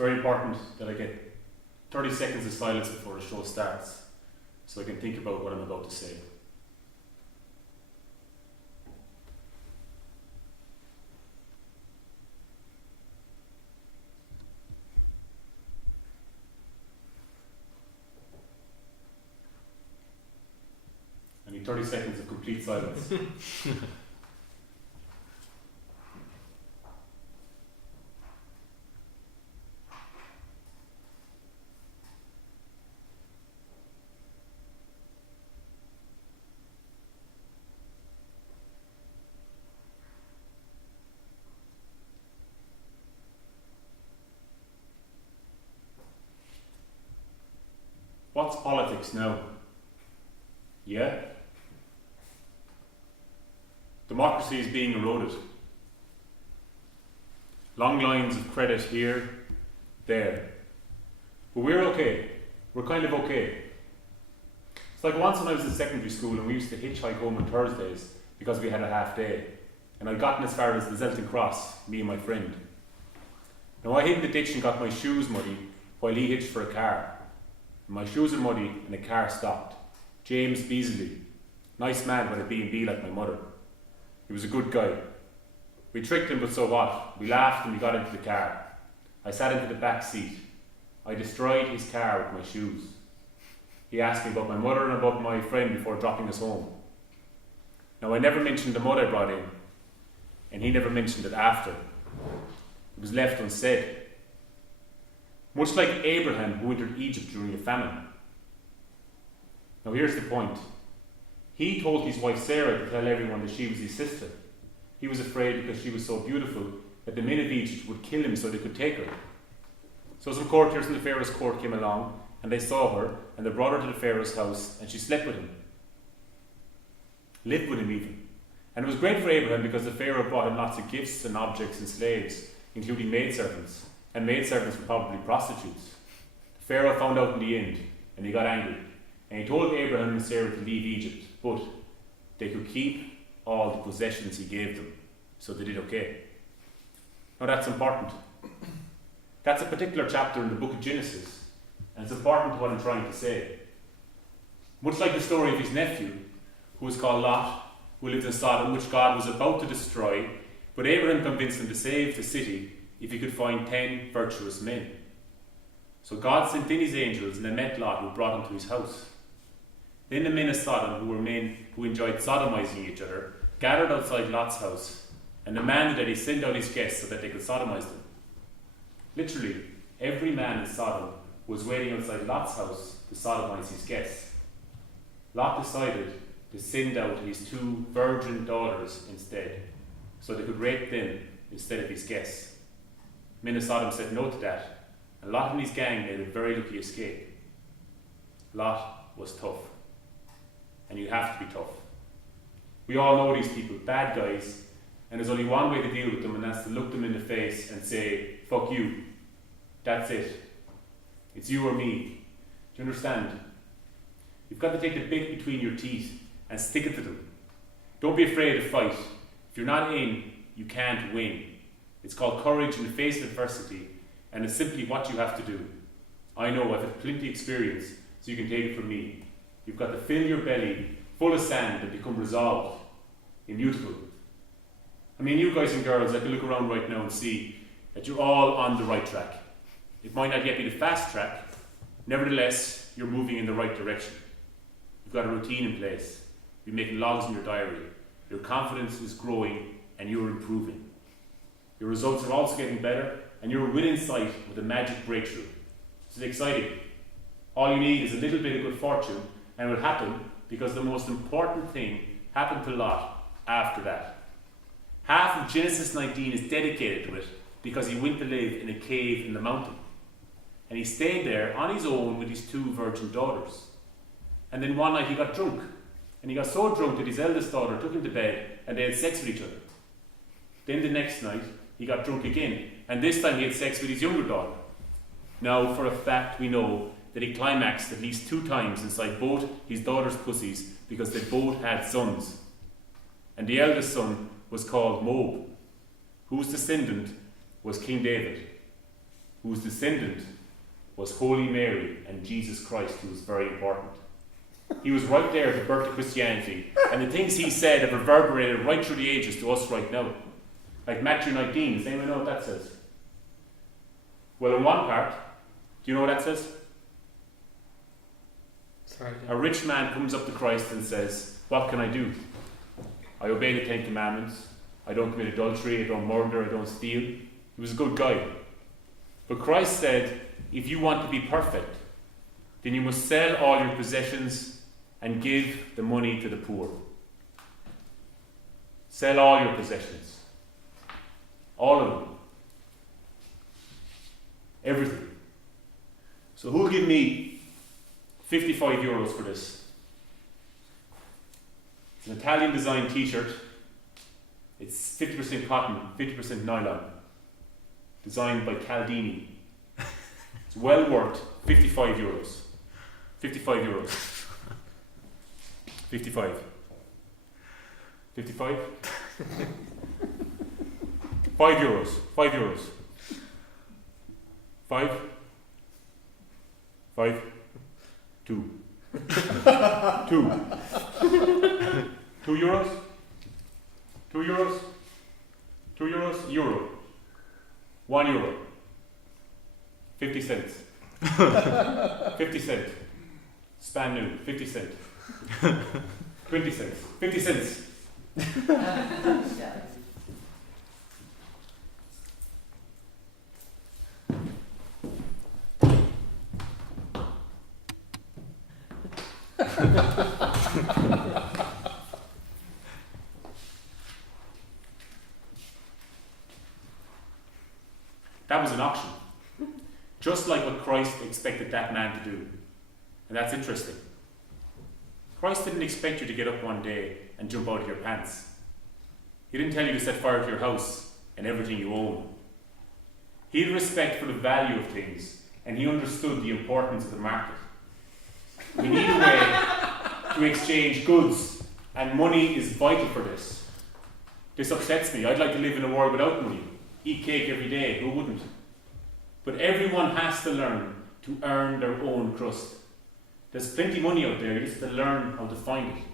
very important that I get 30 seconds of silence before the show starts so I can think about what I'm about to say. I need 30 seconds of complete silence. What's politics now? Yeah? Democracy is being eroded. Long lines of credit here, there. But we're okay. We're kind of okay. It's like once when I was in secondary school and we used to hitchhike home on Thursdays because we had a half day. And I'd gotten as far as the Zelton Cross, me and my friend. Now I hid in the ditch and got my shoes muddy while he hitched for a car. My shoes are muddy and the car stopped. James Beasley, nice man with a B&B like my mother. He was a good guy. We tricked him, but so what? We laughed and we got into the car. I sat into the back seat. I destroyed his car with my shoes. He asked me about my mother and about my friend before dropping us home. Now I never mentioned the mud I brought in, and he never mentioned it after. It was left unsaid. Much like Abraham who entered Egypt during a famine. Now here's the point. He told his wife Sarah to tell everyone that she was his sister. He was afraid because she was so beautiful that the men of Egypt would kill him so they could take her. So some courtiers in the Pharaoh's court came along and they saw her and they brought her to the Pharaoh's house and she slept with him. Lived with him even. And it was great for Abraham because the Pharaoh brought him lots of gifts and objects and slaves, including maidservants. And maidservants were probably prostitutes. The Pharaoh found out in the end, and he got angry. And he told Abraham and Sarah to leave Egypt, but they could keep all the possessions he gave them. So they did okay. Now that's important. That's a particular chapter in the book of Genesis, and it's important to what I'm trying to say. Much like the story of his nephew, who was called Lot, who lived in Sodom, which God was about to destroy, but Abraham convinced him to save the city if he could find 10 virtuous men. So God sent in his angels and they met Lot, who brought him to his house. Then the men of Sodom, who were men who enjoyed sodomizing each other, gathered outside Lot's house and demanded that he send out his guests so that they could sodomize them. Literally, every man in Sodom was waiting outside Lot's house to sodomize his guests. Lot decided to send out his 2 virgin daughters instead, so they could rape them instead of his guests. Men of Sodom said no to that, and Lot and his gang made a very lucky escape. Lot was tough, and you have to be tough. We all know these people, bad guys, and there's only one way to deal with them, and that's to look them in the face and say, fuck you. That's it. It's you or me. Do you understand? You've got to take the bit between your teeth and stick it to them. Don't be afraid to fight. If you're not in, you can't win. It's called courage in the face of adversity, and it's simply what you have to do. I know, I've had plenty of experience, so you can take it from me. You've got to fill your belly full of sand and become resolved, immutable. I mean, you guys and girls, I can look around right now and see that you're all on the right track. It might not yet be the fast track, nevertheless, you're moving in the right direction. You've got a routine in place. You're making logs in your diary. Your confidence is growing and you're improving. Your results are also getting better, and you're within sight with a magic breakthrough. This is exciting. All you need is a little bit of good fortune, and it will happen because the most important thing happened to Lot after that. Half of Genesis 19 is dedicated to it because he went to live in a cave in the mountain. And he stayed there on his own with his 2 virgin daughters. And then one night he got drunk. And he got so drunk that his eldest daughter took him to bed and they had sex with each other. Then the next night, he got drunk again, and this time he had sex with his younger daughter. Now, for a fact, we know that he climaxed at least 2 times inside both his daughter's pussies because they both had sons. And the eldest son was called Moab, whose descendant was King David. whose descendant was Holy Mary and Jesus Christ, who was very important. He was right there at the birth of Christianity, and the things he said have reverberated right through the ages to us right now. Like Matthew 19, does anyone know what that says? Well, in one part, do you know what that says? Sorry. A rich man comes up to Christ and says, what can I do? I obey the 10 Commandments. I don't commit adultery. I don't murder. I don't steal. He was a good guy. But Christ said, if you want to be perfect, then you must sell all your possessions and give the money to the poor. Sell all your possessions. All of them. Everything. So who'll give me 55 euros for this? It's an Italian designed t-shirt. It's 50% cotton, 50% nylon. Designed by Caldini. It's well worth 55 euros. 55 euros. 55. 55? 5 euros. 5 euros. 5? 5? 2. 2. 2 euros? 2 euros? 2 euros? Euro. 1 euro. 50 cents. 50 cents. Span new. 50 cents. 20 cents. 50 cents. That was an auction. Just like what Christ expected that man to do. And that's interesting. Christ didn't expect you to get up one day and jump out of your pants. He didn't tell you to set fire to your house and everything you own. He had respect for the value of things, and he understood the importance of the market. We need a way to exchange goods, and money is vital for this. This upsets me. I'd like to live in a world without money. Eat cake every day, who wouldn't? But everyone has to learn to earn their own crust. There's plenty of money out there, you just have to learn how to find it.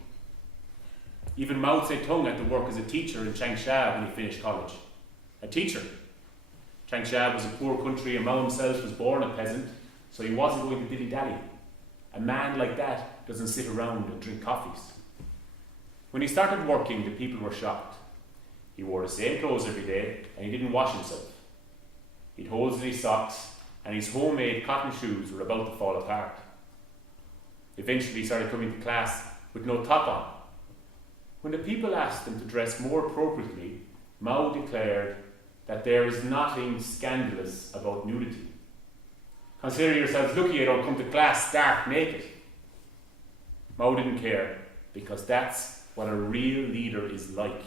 Even Mao Zedong had to work as a teacher in Changsha when he finished college. A teacher. Changsha was a poor country and Mao himself was born a peasant, so he wasn't going to dilly-dally. A man like that doesn't sit around and drink coffees. When he started working, the people were shocked. He wore the same clothes every day and he didn't wash himself. He'd holes in his socks and his homemade cotton shoes were about to fall apart. Eventually he started coming to class with no top on. When the people asked him to dress more appropriately, Mao declared that there is nothing scandalous about nudity. Consider yourselves lucky you don't come to class stark naked. Mao didn't care, because that's what a real leader is like.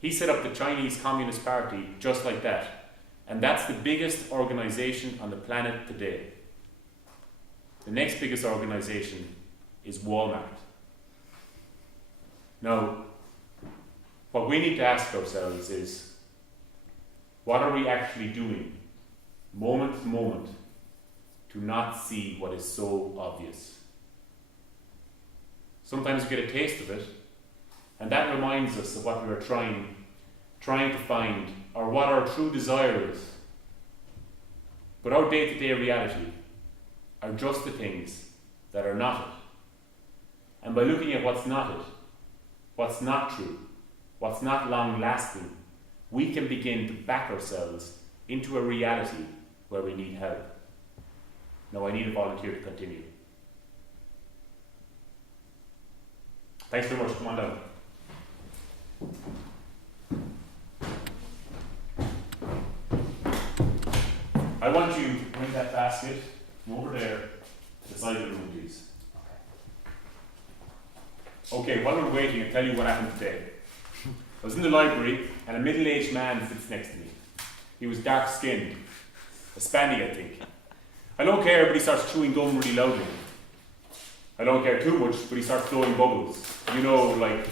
He set up the Chinese Communist Party just like that, and that's the biggest organization on the planet today. The next biggest organization is Walmart. Now, what we need to ask ourselves is, what are we actually doing, moment to moment, to not see what is so obvious? Sometimes we get a taste of it, and that reminds us of what we are trying to find, or what our true desire is. But our day-to-day reality are just the things that are not it. And by looking at what's not it, what's not true, what's not long-lasting, we can begin to back ourselves into a reality where we need help. Now I need a volunteer to continue. Thanks very much. Come on down. I want you to bring that basket from over there to the side of the room, please. Okay, while we're waiting, I'll tell you what happened today. I was in the library and a middle-aged man sits next to me. He was dark-skinned, a Spaniard, I think. I don't care, but he starts chewing gum really loudly. I don't care too much, but he starts blowing bubbles. You know, like...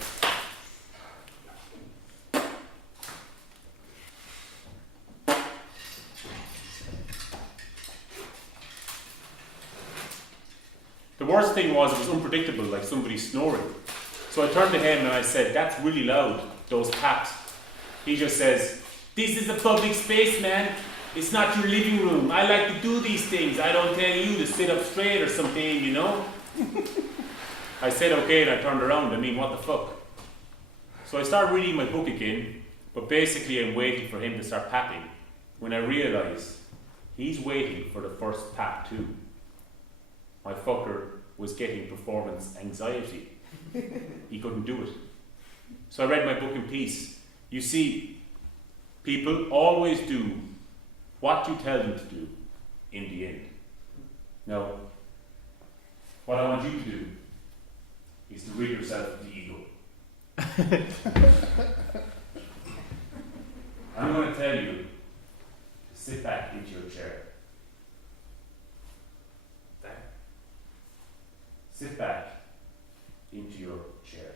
The worst thing was it was unpredictable, like somebody snoring. So I turned to him and I said, "That's really loud, those taps." He just says, "This is a public space, man. It's not your living room. I like to do these things. I don't tell you to sit up straight or something, you know?" I said okay and I turned around. I mean, what the fuck? So I started reading my book again, but basically I'm waiting for him to start tapping when I realise he's waiting for the first tap too. My fucker was getting performance anxiety. He couldn't do it. So I read my book in peace. You see, people always do what you tell them to do in the end. Now, what I want you to do is to rid yourself of the ego. I'm going to tell you to sit back into your chair. Sit back into your chair.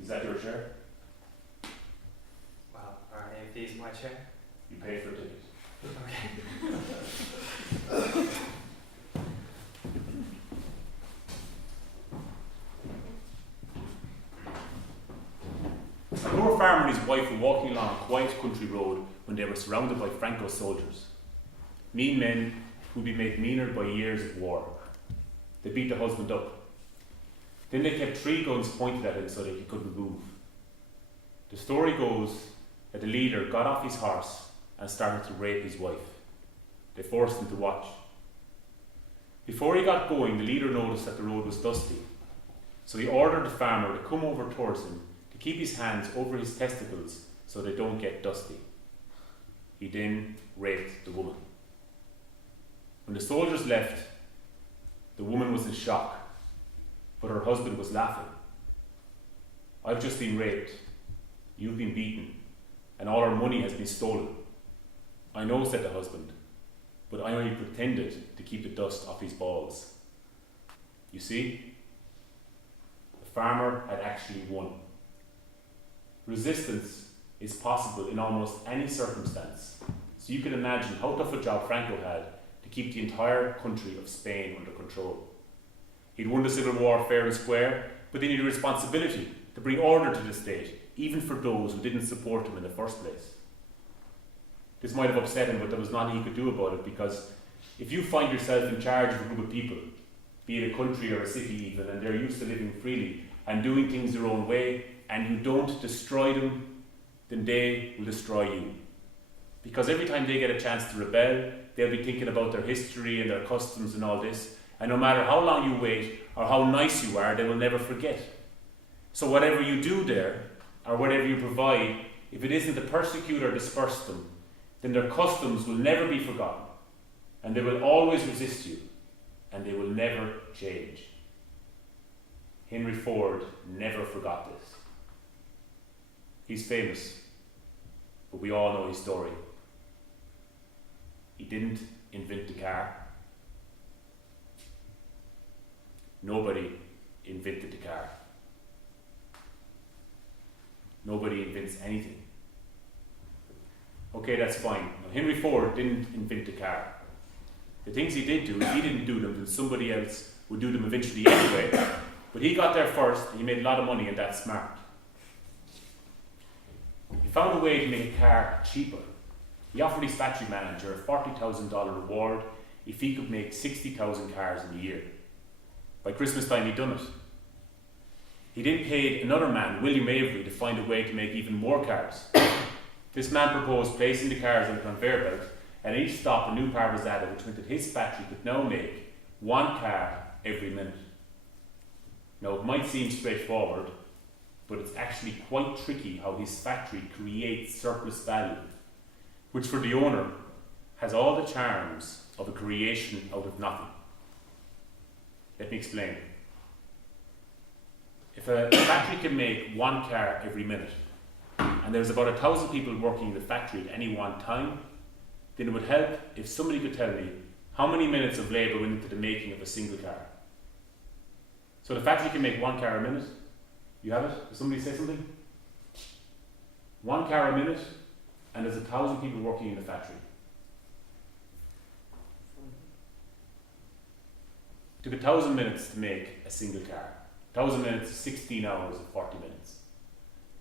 Is that your chair? Wow, are any of these my chair? You paid for a ticket. Okay. A poor farmer and his wife were walking along a quiet country road when they were surrounded by Franco's soldiers. Mean men who'd been made meaner by years of war. They beat the husband up. Then they kept 3 guns pointed at him so that he couldn't move. The story goes that the leader got off his horse and started to rape his wife. They forced him to watch. Before he got going, the leader noticed that the road was dusty, so he ordered the farmer to come over towards him to keep his hands over his testicles so they don't get dusty. He then raped the woman. When the soldiers left, the woman was in shock, but her husband was laughing. "I've just been raped, you've been beaten, and all our money has been stolen." "I know," said the husband, "but I only pretended to keep the dust off his balls." You see, the farmer had actually won. Resistance is possible in almost any circumstance, so you can imagine how tough a job Franco had to keep the entire country of Spain under control. He'd won the civil war fair and square, but then he had a responsibility to bring order to the state, even for those who didn't support him in the first place. This might have upset him, but there was nothing he could do about it, because if you find yourself in charge of a group of people, be it a country or a city even, and they're used to living freely and doing things their own way, and you don't destroy them, then they will destroy you. Because every time they get a chance to rebel, they'll be thinking about their history and their customs and all this, and no matter how long you wait or how nice you are, they will never forget. So whatever you do there, or whatever you provide, if it isn't to persecute or disperse them, then their customs will never be forgotten, and they will always resist you, and they will never change. Henry Ford never forgot this. He's famous, but we all know his story. He didn't invent the car. Nobody invented the car. Nobody invents anything. Okay, that's fine. Now, Henry Ford didn't invent the car. The things he did do, if he didn't do them, then somebody else would do them eventually anyway. But he got there first, and he made a lot of money, and that's smart. He found a way to make a car cheaper. He offered his factory manager a $40,000 reward if he could make 60,000 cars in a year. By Christmas time, he'd done it. He then paid another man, William Avery, to find a way to make even more cars. This man proposed placing the cars on a conveyor belt, and at each stop a new part was added, which meant that his factory could now make 1 car every minute. Now, it might seem straightforward, but it's actually quite tricky how his factory creates surplus value, which for the owner has all the charms of a creation out of nothing. Let me explain. If a factory can make 1 car every minute, and there's about 1,000 people working in the factory at any one time, then it would help if somebody could tell me how many minutes of labour went into the making of a single car. So the factory can make 1 car a minute. You have it? Does somebody say something? 1 car a minute, and there's 1,000 people working in the factory. It took 1,000 minutes to make a single car. 1,000 minutes is 16 hours and 40 minutes.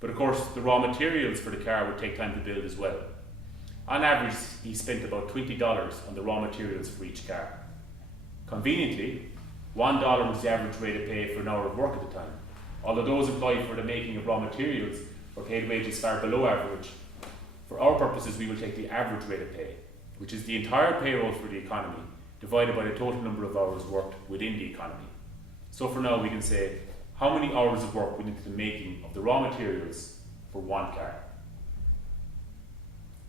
But of course, the raw materials for the car would take time to build as well. On average, he spent about $20 on the raw materials for each car. Conveniently, $1 was the average rate of pay for an hour of work at the time, although those employed for the making of raw materials were paid wages far below average. For our purposes, we will take the average rate of pay, which is the entire payroll for the economy, divided by the total number of hours worked within the economy. So for now, we can say how many hours of work went into the making of the raw materials for one car.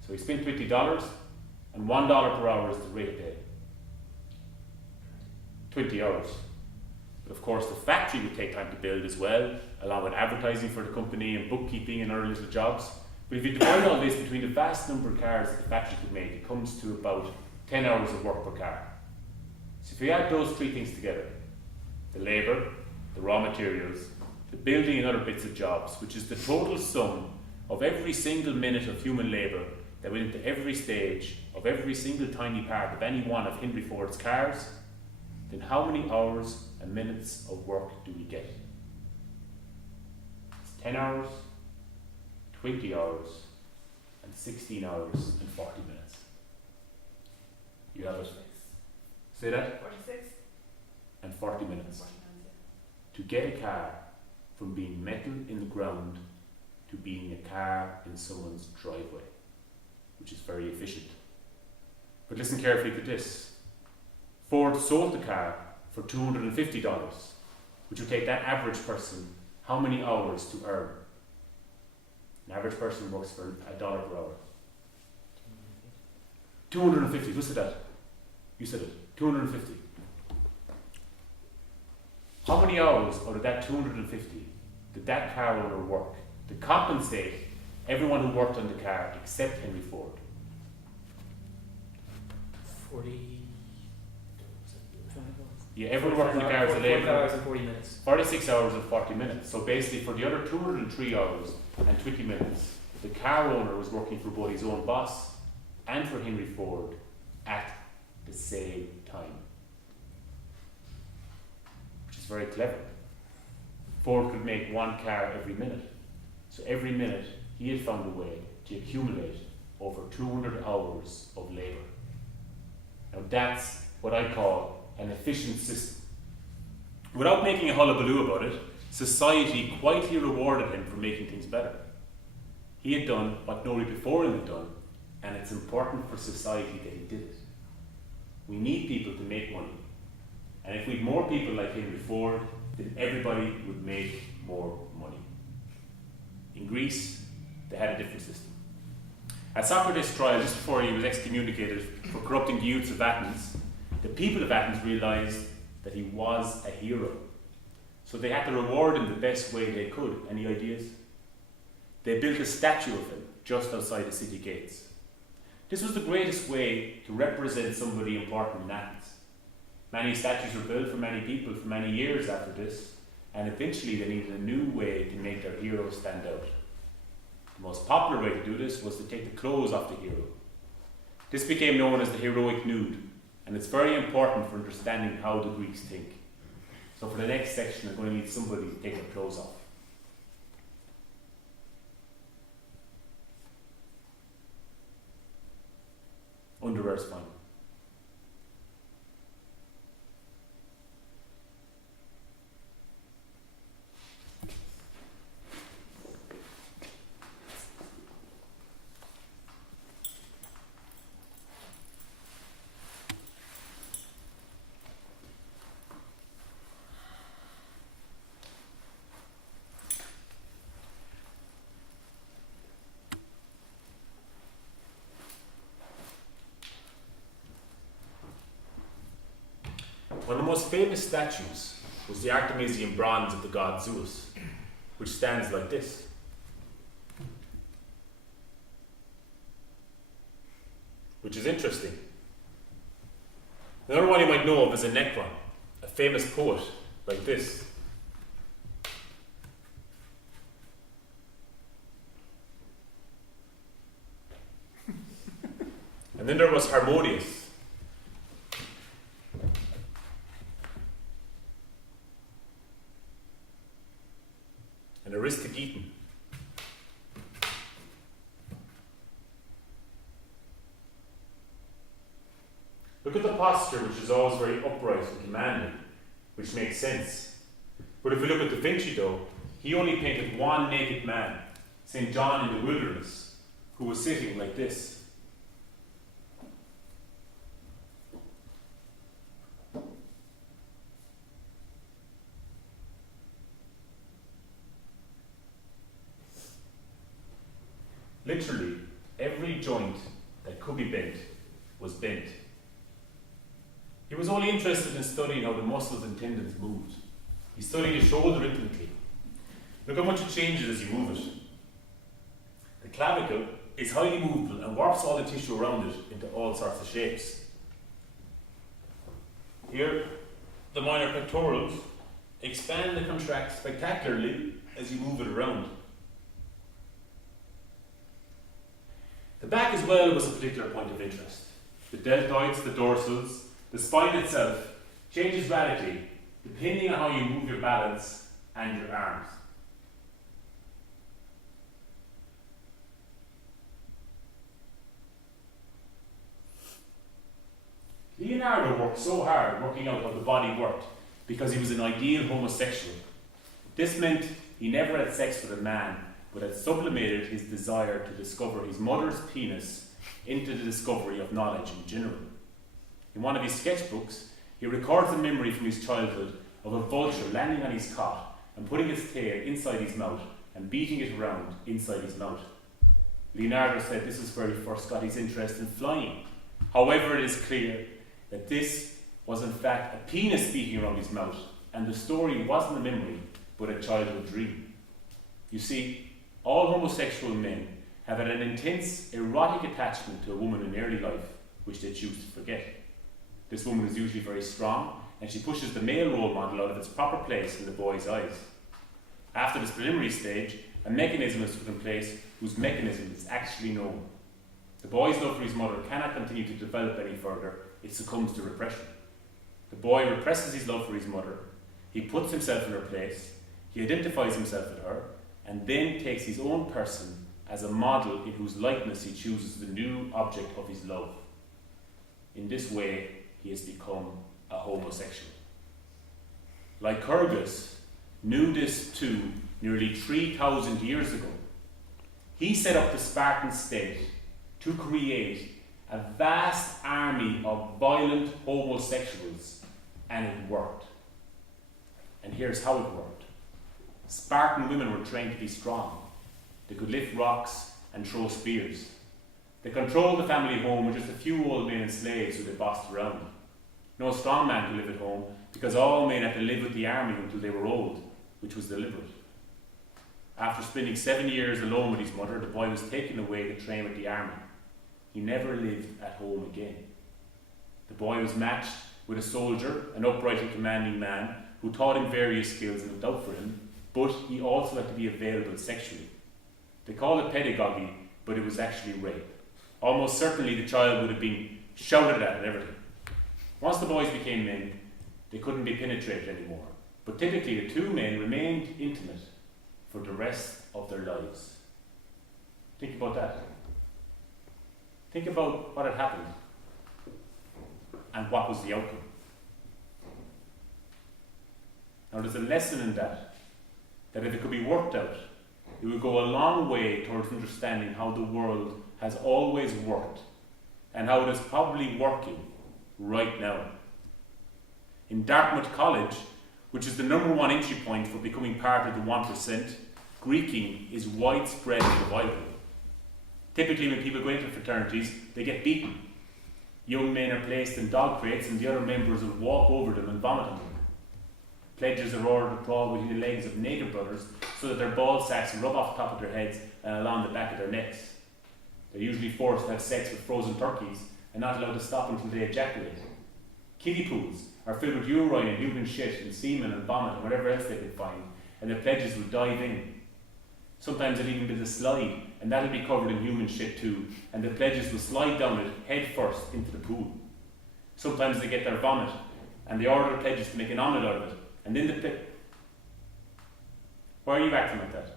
So he spent $20, and $1 per hour is the rate of pay. 20 hours. But of course, the factory would take time to build as well, along with advertising for the company and bookkeeping and other little jobs. But if you divide all this between the vast number of cars that the factory could make, it comes to about 10 hours of work per car. So if you add those three things together, the labour, the raw materials, the building and other bits of jobs, which is the total sum of every single minute of human labour that went into every stage of every single tiny part of any one of Henry Ford's cars, then how many hours and minutes of work do we get? It's 10 hours, 20 hours, and 16 hours and 40 minutes. You have it. Say that? 46. And 40 minutes. 40 minutes, To get a car from being metal in the ground to being a car in someone's driveway, which is very efficient. But listen carefully to this. Ford sold the car for $250, which would take that average person how many hours to earn? An average person works for $1 per hour. 250, who said that? You said it, 250. How many hours out of that 250 did that car owner work to compensate everyone who worked on the car except Henry Ford? 40. Yeah, everyone worked on the car as a 45 labourer. hours and 40 minutes. 46 hours and 40 minutes. So basically, for the other 203 hours and 20 minutes, the car owner was working for both his own boss and for Henry Ford at the same time. Which is very clever. Ford could make one car every minute. So every minute, he had found a way to accumulate over 200 hours of labour. Now that's what I call an efficient system. Without making a hullabaloo about it, society quietly rewarded him for making things better. He had done what nobody before him had done, and it's important for society that he did it. We need people to make money. And if we had more people like Henry Ford, then everybody would make more money. In Greece, they had a different system. At Socrates' trial, just before he was excommunicated for corrupting the youths of Athens, the people of Athens realised that he was a hero. So they had to reward him the best way they could. Any ideas? They built a statue of him just outside the city gates. This was the greatest way to represent somebody important in Athens. Many statues were built for many people for many years after this, and eventually they needed a new way to make their hero stand out. The most popular way to do this was to take the clothes off the hero. This became known as the heroic nude, and it's very important for understanding how the Greeks think. So for the next section, I'm going to need somebody to take their clothes off. Underwear is fine. One of the most famous statues was the Artemisian bronze of the god Zeus, which stands like this. Which is interesting. Another one you might know of is a Necron, a famous poet like this. And then there was Harmodius, and a risk to eating. Look at the posture, which is always very upright and commanding, which makes sense. But if we look at Da Vinci though, he only painted one naked man, St. John in the wilderness, who was sitting like this. Literally, every joint that could be bent was bent. He was only interested in studying how the muscles and tendons moved. He studied his shoulder intimately. Look how much it changes as you move it. The clavicle is highly movable and warps all the tissue around it into all sorts of shapes. Here, the minor pectorals expand and contract spectacularly as you move it around. The back as well was a particular point of interest. The deltoids, the dorsals, the spine itself changes radically depending on how you move your balance and your arms. Leonardo worked so hard working out how the body worked because he was an ideal homosexual. This meant he never had sex with a man, but had sublimated his desire to discover his mother's penis into the discovery of knowledge in general. In one of his sketchbooks, he records a memory from his childhood of a vulture landing on his cot and putting its tail inside his mouth and beating it around inside his mouth. Leonardo said this is where he first got his interest in flying. However, it is clear that this was in fact a penis beating around his mouth, and the story wasn't a memory, but a childhood dream. You see, all homosexual men have had an intense erotic attachment to a woman in early life, which they choose to forget. This woman is usually very strong, and she pushes the male role model out of its proper place in the boy's eyes. After this preliminary stage, a mechanism is put in place whose mechanism is actually known. The boy's love for his mother cannot continue to develop any further, it succumbs to repression. The boy represses his love for his mother, he puts himself in her place, he identifies himself with her, and then takes his own person as a model in whose likeness he chooses the new object of his love. In this way, he has become a homosexual. Lycurgus knew this too nearly 3,000 years ago. He set up the Spartan state to create a vast army of violent homosexuals, and it worked. And here's how it worked. Spartan women were trained to be strong. They could lift rocks and throw spears. They controlled the family home with just a few old men and slaves who they bossed around. No strong man could live at home because all men had to live with the army until they were old, which was deliberate. After spending 7 years alone with his mother, the boy was taken away to train with the army. He never lived at home again. The boy was matched with a soldier, an upright and commanding man, who taught him various skills and looked out for him, but he also had to be available sexually. They call it pedagogy, but it was actually rape. Almost certainly the child would have been shouted at and everything. Once the boys became men, they couldn't be penetrated anymore, but typically the two men remained intimate for the rest of their lives. Think about that. Think about what had happened and what was the outcome. Now there's a lesson in that if it could be worked out, it would go a long way towards understanding how the world has always worked and how it is probably working right now. In Dartmouth College, which is the #1 entry point for becoming part of the 1%, Greeking is widespread and revival. Typically when people go into fraternities, they get beaten. Young men are placed in dog crates and the other members will walk over them and vomit on them. Pledges are ordered to crawl between the legs of naked brothers so that their ball sacks rub off the top of their heads and along the back of their necks. They're usually forced to have sex with frozen turkeys and not allowed to stop until they ejaculate. Kiddie pools are filled with urine and human shit and semen and vomit and whatever else they can find, and the pledges will dive in. Sometimes it'll even be a slide, and that'll be covered in human shit too, and the pledges will slide down it head first into the pool. Sometimes they get their vomit, and they order the pledges to make an omelette out of it, and then Why are you acting like that?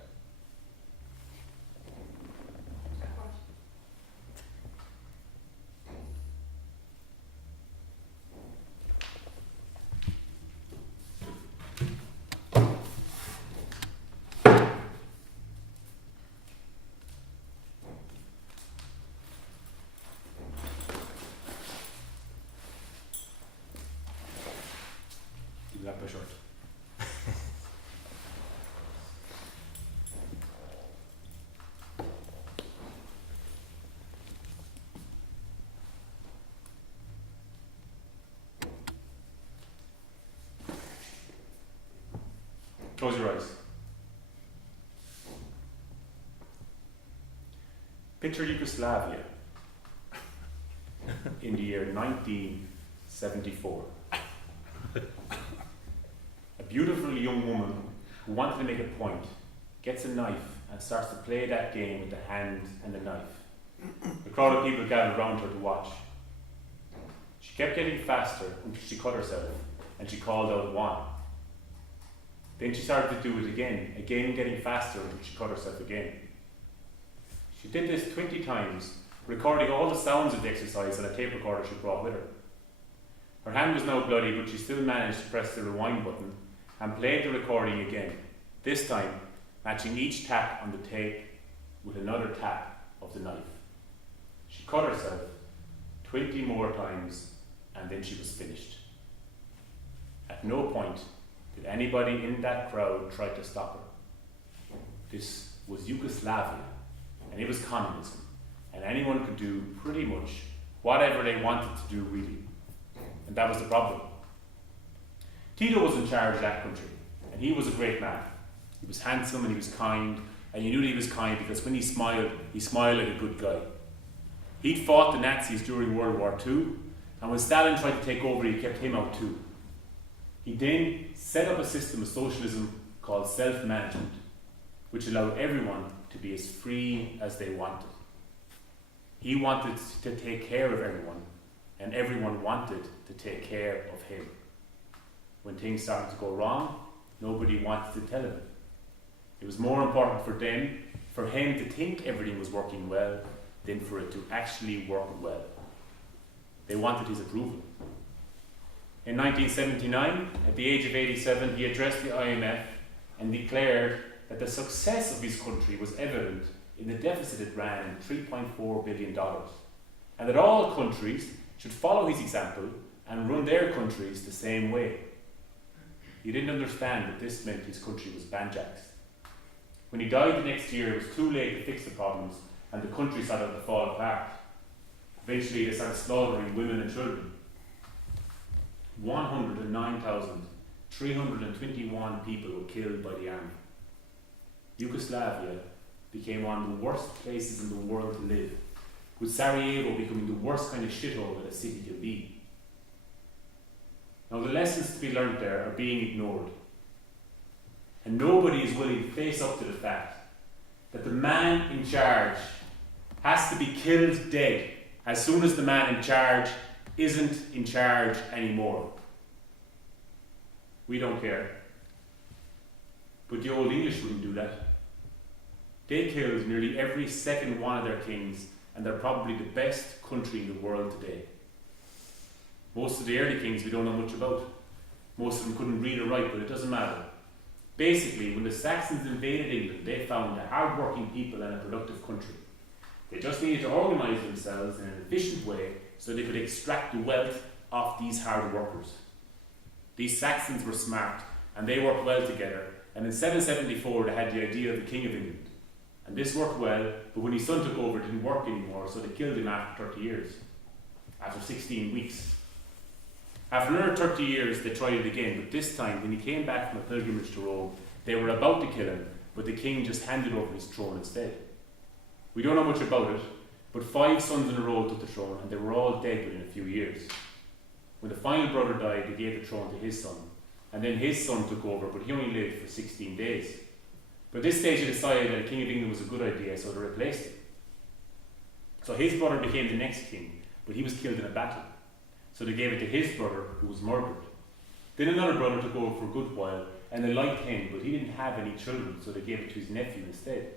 You got my shirt. Close your eyes. Picture Yugoslavia in the year 1974. A beautiful young woman who wanted to make a point gets a knife and starts to play that game with the hand and the knife. A crowd of people gathered around her to watch. She kept getting faster until she cut herself and she called out one. Then she started to do it again getting faster until she cut herself again. She did this 20 times, recording all the sounds of the exercise on a tape recorder she brought with her. Her hand was now bloody, but she still managed to press the rewind button and played the recording again, this time matching each tap on the tape with another tap of the knife. She cut herself 20 more times and then she was finished. At no point did anybody in that crowd try to stop her. This was Yugoslavia, and it was communism, and anyone could do pretty much whatever they wanted to do, really. And that was the problem. Tito was in charge of that country, and he was a great man. He was handsome and he was kind, and you knew that he was kind because when he smiled like a good guy. He'd fought the Nazis during World War II, and when Stalin tried to take over, he kept him out too. He then set up a system of socialism called self-management, which allowed everyone to be as free as they wanted. He wanted to take care of everyone, and everyone wanted to take care of him. When things started to go wrong, nobody wanted to tell him. It was more important for him to think everything was working well, than for it to actually work well. They wanted his approval. In 1979, at the age of 87, he addressed the IMF and declared that the success of his country was evident in the deficit it ran, $3.4 billion, and that all countries should follow his example and run their countries the same way. He didn't understand that this meant his country was banjaxed. When he died the next year, it was too late to fix the problems, and the country started to fall apart. Eventually, they started slaughtering women and children. 109,321 people were killed by the army. Yugoslavia became one of the worst places in the world to live, with Sarajevo becoming the worst kind of shithole that a city can be. Now the lessons to be learnt there are being ignored, and nobody is willing to face up to the fact that the man in charge has to be killed dead as soon as the man in charge isn't in charge anymore. We don't care. But the old English wouldn't do that. They killed nearly every second one of their kings, and they're probably the best country in the world today. Most of the early kings we don't know much about. Most of them couldn't read or write, but it doesn't matter. Basically, when the Saxons invaded England, they found a hard-working people and a productive country. They just needed to organise themselves in an efficient way so they could extract the wealth off these hard workers. These Saxons were smart, and they worked well together, and in 774 they had the idea of the King of England. And this worked well, but when his son took over it didn't work anymore, so they killed him after 30 years. After 16 weeks. After another 30 years they tried it again, but this time when he came back from a pilgrimage to Rome, they were about to kill him, but the king just handed over his throne instead. We don't know much about it, but 5 sons in a row took the throne, and they were all dead within a few years. When the final brother died, they gave the throne to his son, and then his son took over, but he only lived for 16 days. But at this stage they decided that a king of England was a good idea, so they replaced him. So his brother became the next king, but he was killed in a battle. So they gave it to his brother, who was murdered. Then another brother took over for a good while, and they liked him, but he didn't have any children, so they gave it to his nephew instead.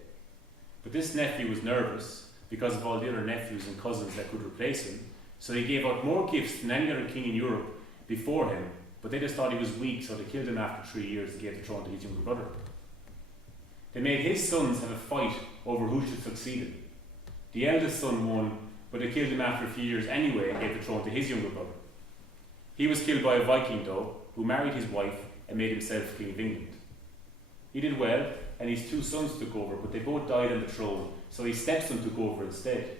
But this nephew was nervous because of all the other nephews and cousins that could replace him, so they gave out more gifts than any other king in Europe before him, but they just thought he was weak, so they killed him after 3 years and gave the throne to his younger brother. They made his sons have a fight over who should succeed him. The eldest son won, but they killed him after a few years anyway and gave the throne to his younger brother. He was killed by a Viking though, who married his wife and made himself King of England. He did well, and his 2 sons took over, but they both died on the throne, so his stepson took over instead.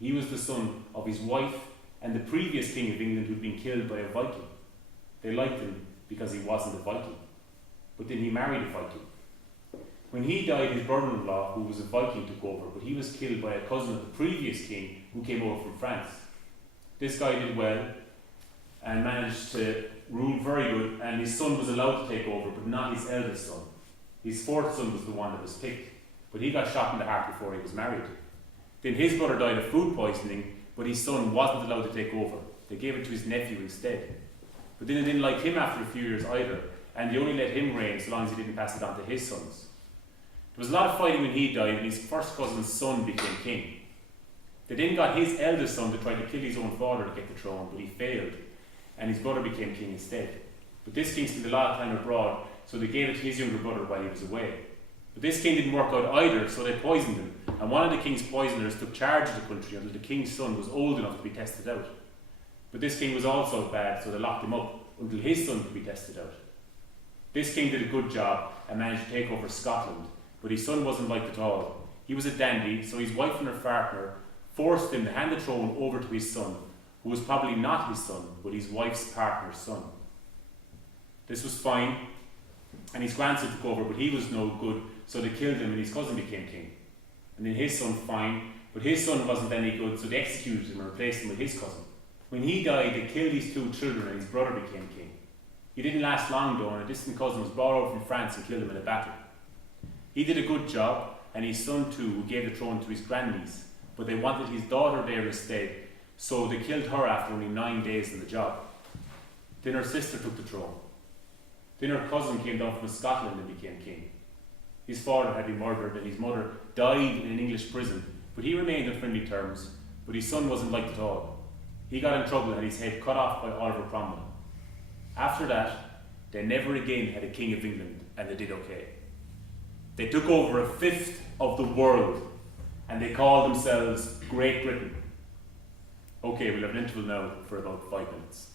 He was the son of his wife and the previous King of England who'd been killed by a Viking. They liked him because he wasn't a Viking, but then he married a Viking. When he died, his brother-in-law, who was a Viking, took over, but he was killed by a cousin of the previous king who came over from France. This guy did well and managed to rule very good, and his son was allowed to take over, but not his eldest son. His 4th son was the one that was picked, but he got shot in the heart before he was married. Then his brother died of food poisoning, but his son wasn't allowed to take over. They gave it to his nephew instead. But then they didn't like him after a few years either, and they only let him reign so long as he didn't pass it on to his sons. There was a lot of fighting when he died, and his first cousin's son became king. They then got his eldest son to try to kill his own father to get the throne, but he failed, and his brother became king instead. But this king spent a lot of time abroad, so they gave it to his younger brother while he was away. But this king didn't work out either, so they poisoned him, and one of the king's poisoners took charge of the country until the king's son was old enough to be tested out. But this king was also bad, so they locked him up until his son could be tested out. This king did a good job and managed to take over Scotland, but his son wasn't liked at all. He was a dandy, so his wife and her partner forced him to hand the throne over to his son, who was probably not his son, but his wife's partner's son. This was fine, and his grandson took over, but he was no good, so they killed him and his cousin became king. And then his son, fine, but his son wasn't any good, so they executed him and replaced him with his cousin. When he died, they killed his 2 children and his brother became king. He didn't last long though, and a distant cousin was brought over from France and killed him in a battle. He did a good job, and his son too, who gave the throne to his grandniece, but they wanted his daughter there instead, so they killed her after only 9 days in the job. Then her sister took the throne. Then her cousin came down from Scotland and became king. His father had been murdered, and his mother died in an English prison, but he remained on friendly terms, but his son wasn't liked at all. He got in trouble and had his head cut off by Oliver Cromwell. After that, they never again had a king of England, and they did okay. They took over 1/5 of the world, and they called themselves Great Britain. Okay, we'll have an interval now for about 5 minutes.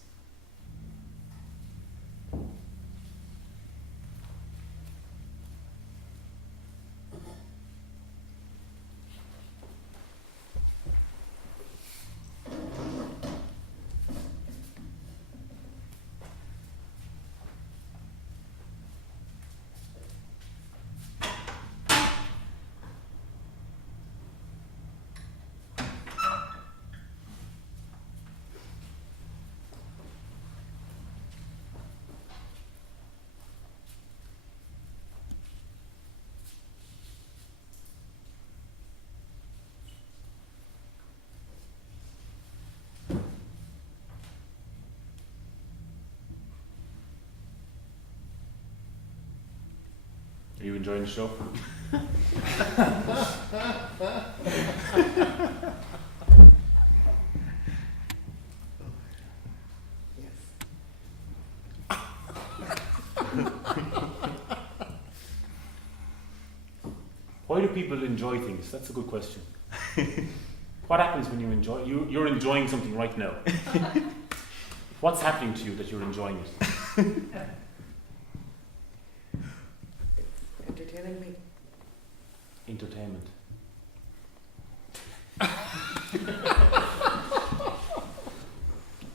Are you enjoying the show? Why do people enjoy things? That's a good question. What happens when you enjoy? You're enjoying something right now. What's happening to you that you're enjoying it? Entertaining me. Entertainment.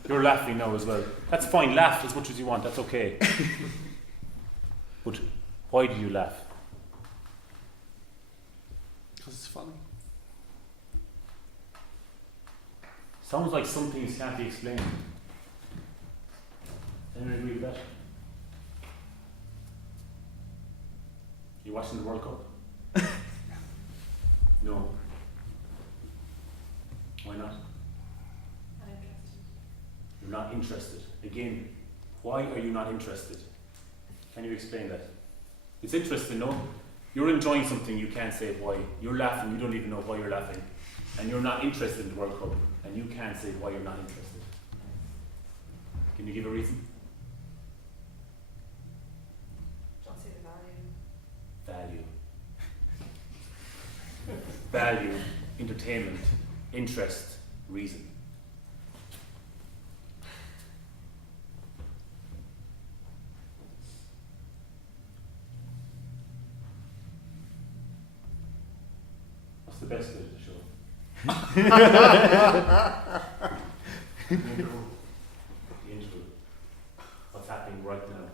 You're laughing now as well. That's fine, laugh as much as you want, that's okay. But why do you laugh? Because it's funny. Sounds like some things can't be explained. Anyone agree with that? You watching the World Cup? No. Why not? Uninterested. You're not interested. Again, why are you not interested? Can you explain that? It's interesting, no? You're enjoying something, you can't say why. You're laughing, you don't even know why you're laughing. And you're not interested in the World Cup, and you can't say why you're not interested. Can you give a reason? Don't say the value. Value, entertainment, interest, reason. What's the best bit of the show? The interval. What's happening right now?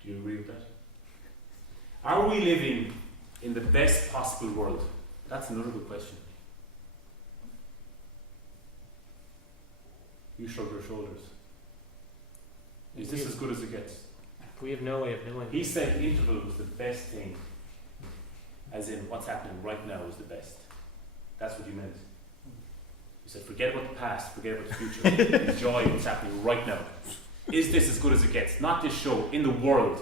Do you agree with that? Are we living in the best possible world? That's another good question. You shrug your shoulders. Is this as good as it gets? We have no way of knowing. He said interval was the best thing. As in, what's happening right now is the best. That's what he meant. He said, forget about the past, forget about the future. Enjoy what's happening right now. Is this as good as it gets? Not this show, in the world.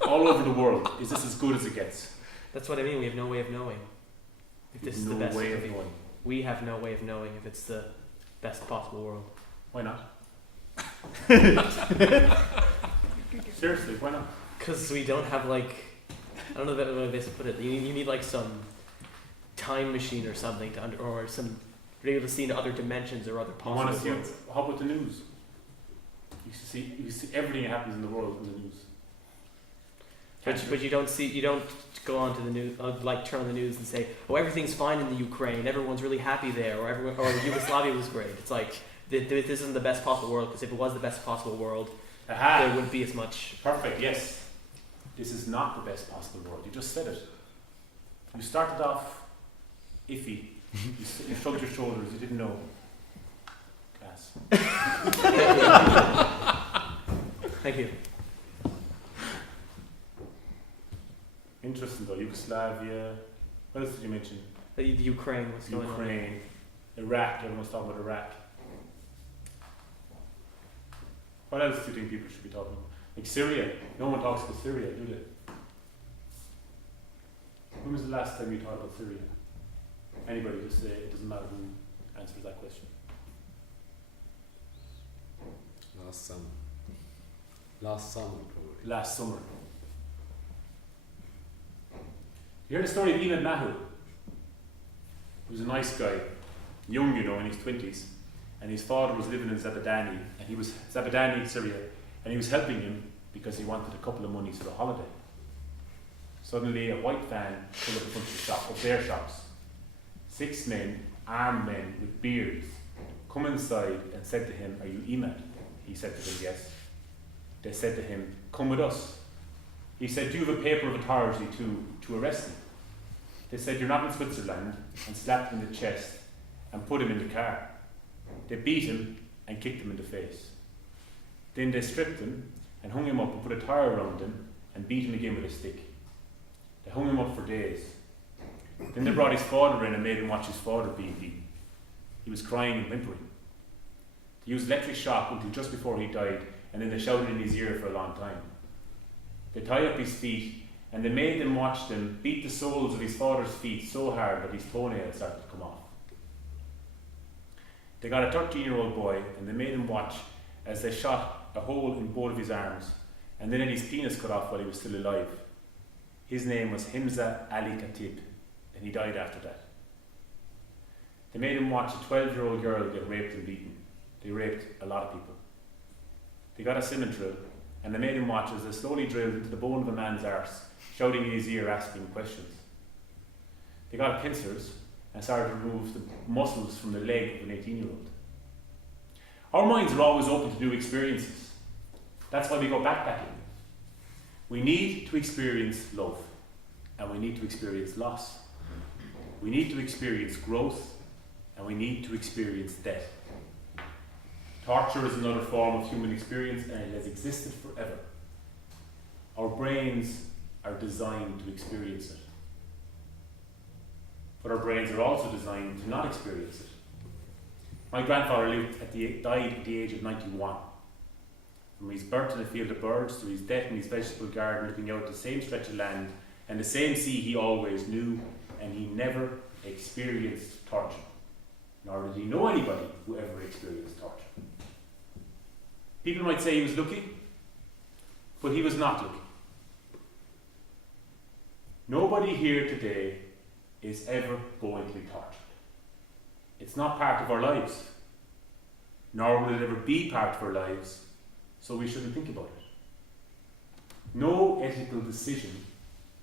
All over the world. Is this as good as it gets? That's what I mean. We have no way of knowing if this is the best. way of knowing. We have no way of knowing if it's the best possible world. Why not? Seriously, why not? Because we don't have I don't know the better way to put it. You need like some time machine or something or some be able to see into other dimensions or other possible worlds. How about the news? You see everything that happens in the world in the news. But you don't go on to the news, turn on the news and say, oh, everything's fine in the Ukraine, everyone's really happy there, or Yugoslavia was great. It's like, this isn't the best possible world, because if it was the best possible world, there wouldn't be as much. Perfect, yes. This is not the best possible world. You just said it. You started off iffy. You shrugged your shoulders, you didn't know. Class. Thank you. Interesting though, Yugoslavia. What else did you mention? The Ukraine, what's going on? Ukraine, Iraq, everyone's talking about Iraq. What else do you think people should be talking about? Like Syria. No one talks about Syria, do they? When was the last time you talked about Syria? Anybody, just say it doesn't matter who answers that question. Last summer. Last summer, probably. Last summer. You heard the story of Enid Mahu? He was a nice guy, young, in his 20s, and his father was living in Zabadani, and he was Zabadani, Syria, and he was helping him because he wanted a couple of monies for a holiday. Suddenly, a white van pulled up in front of their shops. 6 men, armed men with beards, come inside and said to him, "Are you Imad?" He said to them, "Yes." They said to him, "Come with us." He said, "Do you have a paper of authority to arrest him?" They said, "You're not in Switzerland," and slapped him in the chest and put him in the car. They beat him and kicked him in the face. Then they stripped him and hung him up and put a tire around him and beat him again with a stick. They hung him up for days. Then they brought his father in and made him watch his father being beaten. He was crying and whimpering. They used electric shock until just before he died, and then they shouted in his ear for a long time. They tied up his feet and they made them watch them beat the soles of his father's feet so hard that his toenails started to come off. They got a 13-year-old boy and they made him watch as they shot a hole in both of his arms and then had his penis cut off while he was still alive. His name was Himza Ali Khatib, and he died after that. They made him watch a 12-year-old girl get raped and beaten. They raped a lot of people. They got a cement drill and they made him watch as they slowly drilled into the bone of a man's arse, shouting in his ear, asking him questions. They got pincers and started to remove the muscles from the leg of an 18-year-old. Our minds are always open to new experiences. That's why we go backpacking. We need to experience love, and we need to experience loss. We need to experience growth, and we need to experience death. Torture is another form of human experience, and it has existed forever. Our brains are designed to experience it. But our brains are also designed to not experience it. My grandfather died at the age of 91. From his birth in a field of birds to his death in his vegetable garden, looking out the same stretch of land and the same sea he always knew, and he never experienced torture. Nor did he know anybody who ever experienced torture. People might say he was lucky, but he was not lucky. Nobody here today is ever going to be tortured. It's not part of our lives, nor will it ever be part of our lives, so we shouldn't think about it. No ethical decision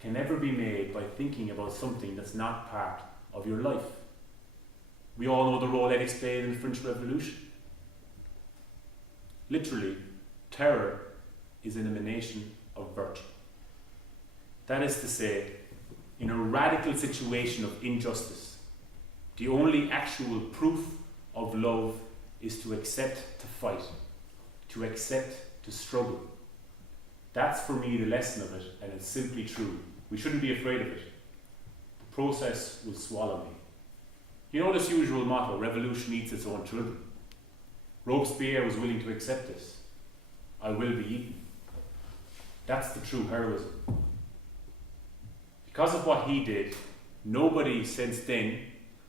can ever be made by thinking about something that's not part of your life. We all know the role ethics played in the French Revolution. Literally, terror is an emanation of virtue. That is to say, in a radical situation of injustice, the only actual proof of love is to accept to fight, to accept to struggle. That's for me the lesson of it, and it's simply true. We shouldn't be afraid of it. The process will swallow me. You know this usual motto, revolution eats its own children. Robespierre was willing to accept this. I will be eaten. That's the true heroism. Because of what he did, nobody since then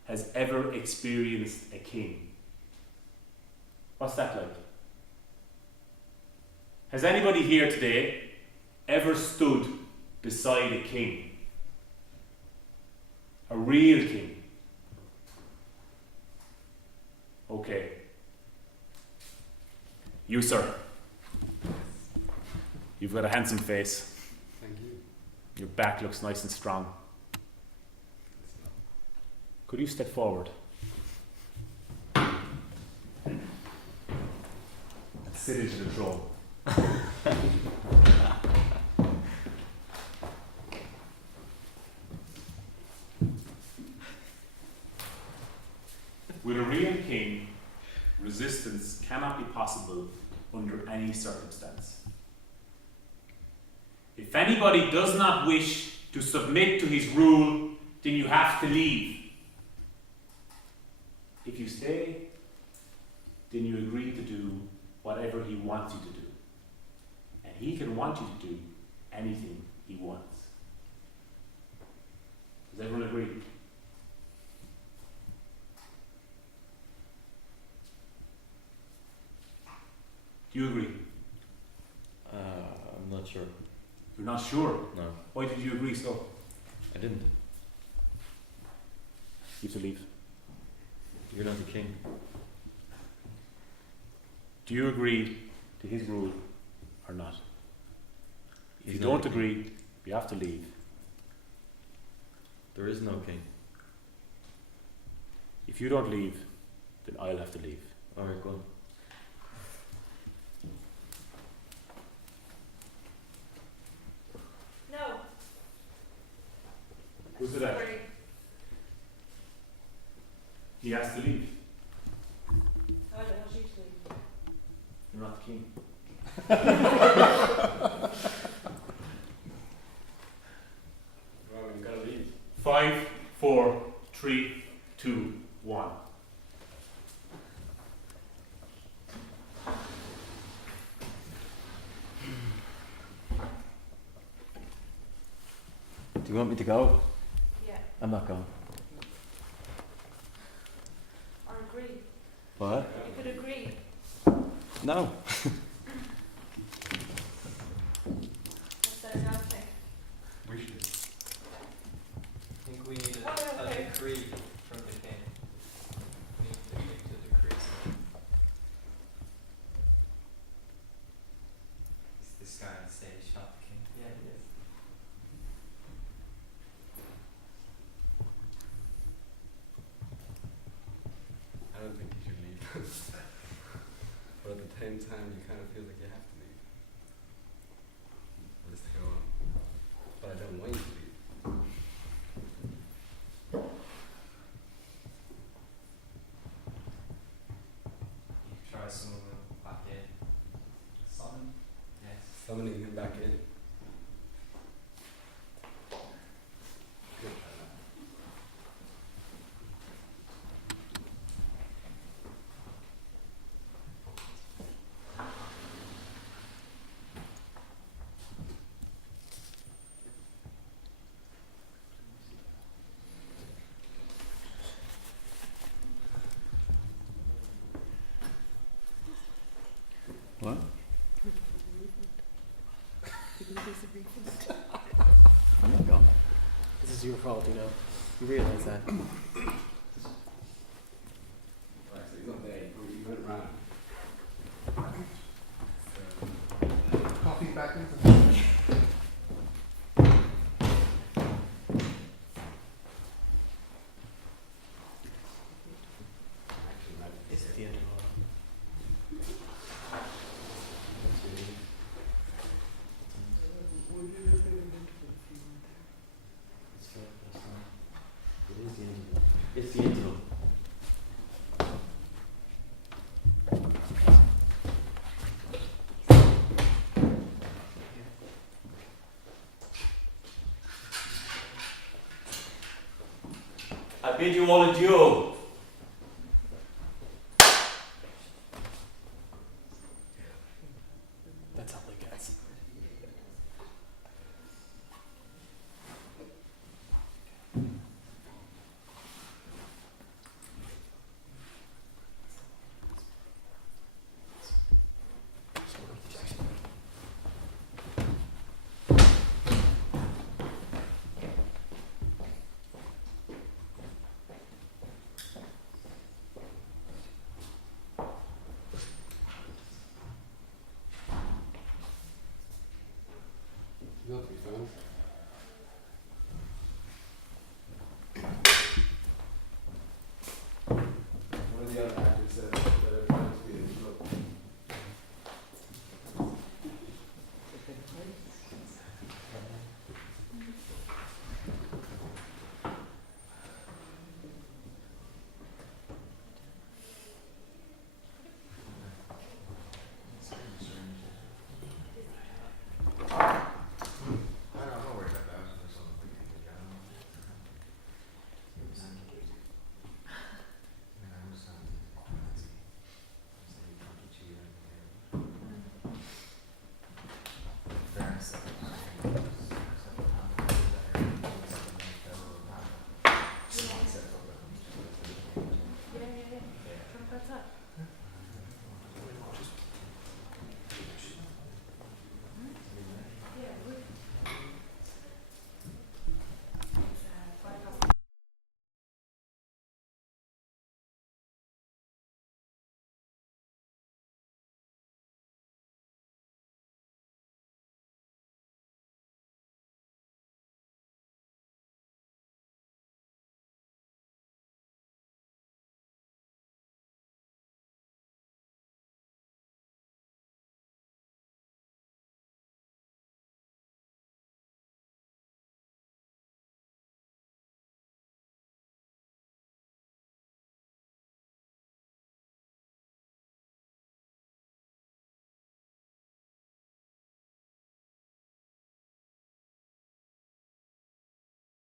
has ever experienced a king. What's that like? Has anybody here today ever stood beside a king? A real king? Okay. You, sir. You've got a handsome face. Thank you. Your back looks nice and strong. Could you step forward? And sit into the throne. With a real king, resistance cannot be possible under any circumstance. If anybody does not wish to submit to his rule, then you have to leave. If you stay, then you agree to do whatever he wants you to do. And he can want you to do anything he wants. Does everyone agree? Do you agree? I'm not sure. You're not sure? No, Why did you agree so? I didn't. You have to leave. You're not the king. Do you agree to his rule or not? If He's you not don't the king. agree, you have to leave. There is no king. If you don't leave, then I'll have to leave. Alright, go on. No. Who's it at? Sorry. He has to leave. How the hell should you leave? You're not the king. Well, we've got to leave. 5, 4, 3, 2, 1. Do you want me to go? Yeah. I'm not going. Or agree. What? You could agree. No. That's better than nothing. We should. I think we need Oh, a okay. decree from the king. We need the king to decree something. Is this guy on stage not the king? Yeah, he is. I don't think you should leave. But at the same time, you kind of feel like you have to leave. Or just go on. But I don't want you to leave. summoning him back in. Good. What? I'm not gone. This is your fault, you know. You realize that. Actually, he's not there. He went round. Coffee back into Actually, right. This is the end of all. It's the intro. I bid you all adieu. That's all we